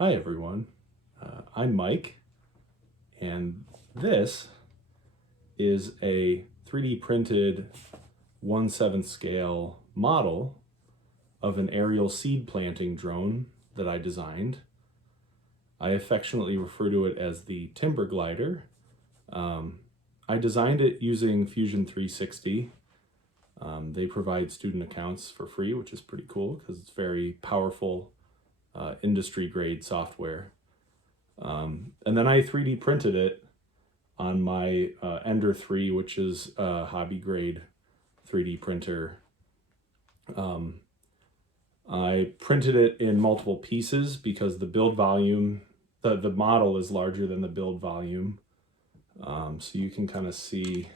Hi everyone, I'm Mike, and this is a 3D printed 1/7 scale model of an aerial seed planting drone that I designed. I affectionately refer to it as the Timber Glider. I designed it using Fusion 360. They provide student accounts for free, which is pretty cool because it's very powerful industry grade software. And then I 3D printed it on my Ender 3, which is a hobby grade 3D printer. I printed it in multiple pieces because the build volume, the model is larger than the build volume. So you can kind of see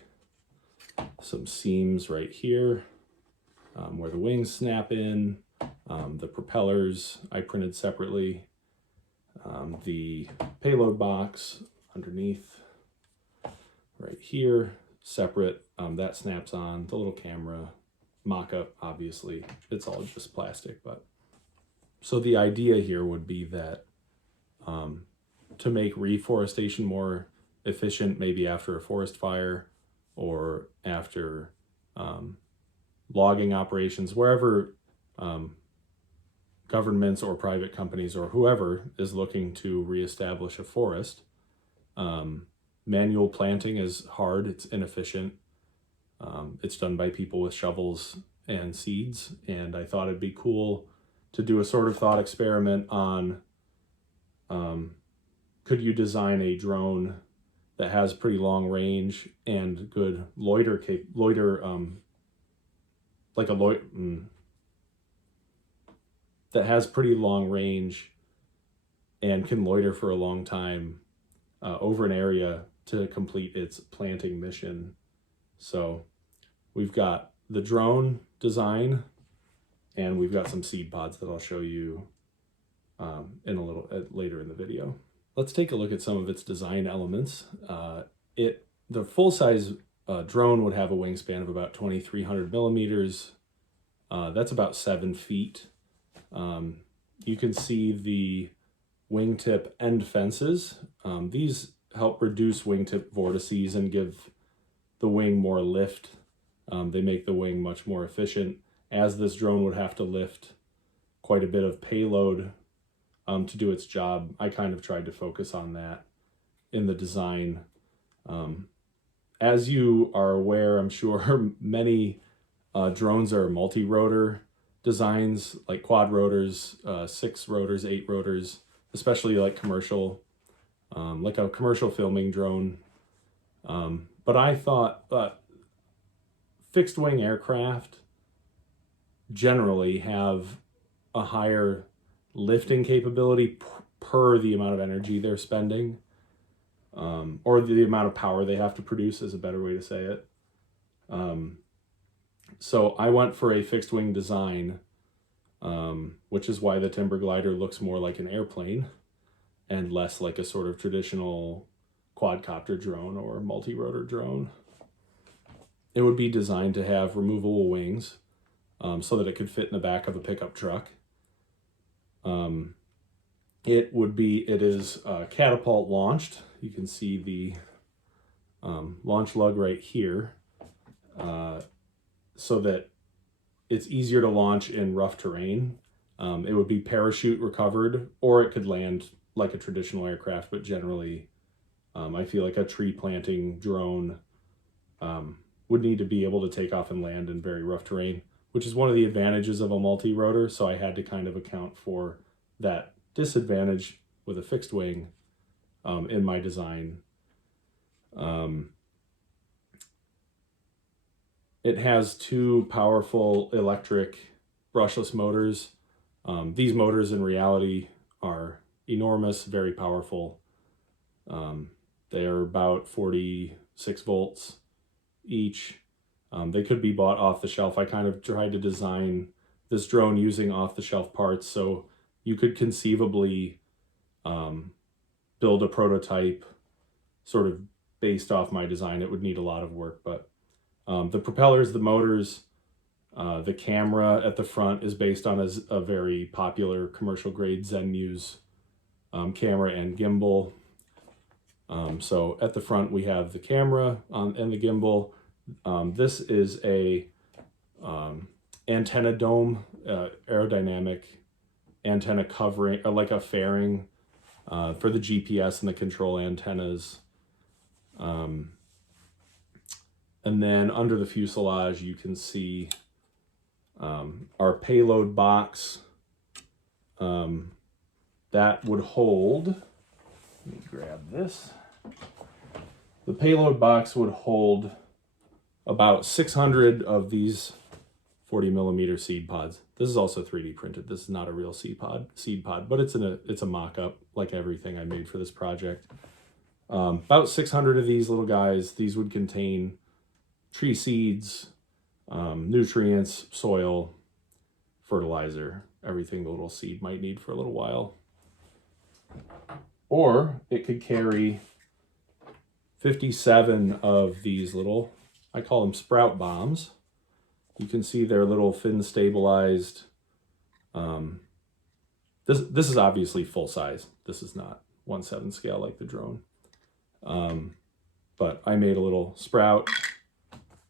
some seams right here where the wings snap in. The propellers I printed separately. The payload box underneath right here, separate, that snaps on. The little camera, mock-up, obviously, it's all just plastic. But so the idea here would be that to make reforestation more efficient, maybe after a forest fire or after logging operations, wherever governments or private companies or whoever is looking to reestablish a forest. Manual planting is hard, it's inefficient. It's done by people with shovels and seeds, and I thought it'd be cool to do a sort of thought experiment on could you design a drone that has pretty long range and good that has pretty long range and can loiter for a long time over an area to complete its planting mission. So we've got the drone design, and we've got some seed pods that I'll show you in a little later in the video. Let's take a look at some of its design elements. The full-size drone would have a wingspan of about 2,300 millimeters. That's about 7 feet. You can see the wingtip end fences. These help reduce wingtip vortices and give the wing more lift. They make the wing much more efficient, as this drone would have to lift quite a bit of payload to do its job. I kind of tried to focus on that in the design. As you are aware, I'm sure many drones are multi-rotor designs, like quad rotors, 6 rotors, 8 rotors, especially like commercial, like a commercial filming drone. But I thought fixed wing aircraft generally have a higher lifting capability per the amount of energy they're spending, or the amount of power they have to produce is a better way to say it. So I went for a fixed wing design, which is why the Timber Glider looks more like an airplane and less like a sort of traditional quadcopter drone or multi-rotor drone. It would be designed to have removable wings so that it could fit in the back of a pickup truck. It is catapult launched. You can see the launch lug right here, so that it's easier to launch in rough terrain. It would be parachute recovered, or it could land like a traditional aircraft, but generally I feel like a tree planting drone would need to be able to take off and land in very rough terrain, which is one of the advantages of a multi-rotor, so I had to kind of account for that disadvantage with a fixed wing in my design. It has 2 powerful electric brushless motors. These motors in reality are enormous, very powerful. They are about 46 volts each. They could be bought off the shelf. I kind of tried to design this drone using off the shelf parts, so you could conceivably build a prototype sort of based off my design. It would need a lot of work, but the propellers, the motors, the camera at the front is based on a very popular commercial grade Zenmuse camera and gimbal. So at the front we have the camera and the gimbal. This is a antenna dome, aerodynamic antenna covering, or like a fairing for the GPS and the control antennas. And then under the fuselage, you can see our payload box. That would hold, let me grab this. The payload box would hold about 600 of these 40mm seed pods. This is also 3D printed. This is not a real seed pod, but it's a mock-up, like everything I made for this project. About 600 of these little guys. These would contain tree seeds, nutrients, soil, fertilizer, everything the little seed might need for a little while. Or it could carry 57 of these little, I call them sprout bombs. You can see they're little fin stabilized. This is obviously full size. This is not 1/7 scale like the drone. But I made a little sprout.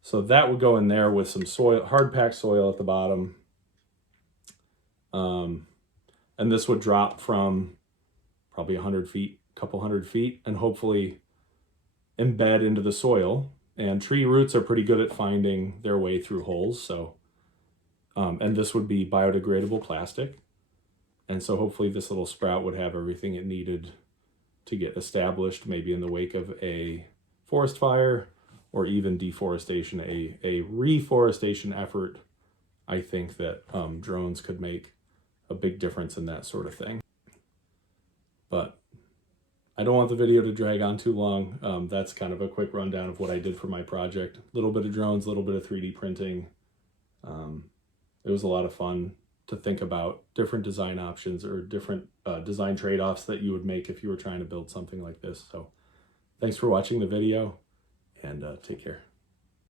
So that would go in there with some soil, hard packed soil at the bottom. And this would drop from probably 100 feet, a couple hundred feet, and hopefully embed into the soil. And tree roots are pretty good at finding their way through holes. So, and this would be biodegradable plastic. And so hopefully this little sprout would have everything it needed to get established, maybe in the wake of a forest fire or even deforestation, a reforestation effort. I think that drones could make a big difference in that sort of thing. But I don't want the video to drag on too long. That's kind of a quick rundown of what I did for my project. A little bit of drones, a little bit of 3D printing. It was a lot of fun to think about different design options or different design trade-offs that you would make if you were trying to build something like this. So thanks for watching the video, and take care.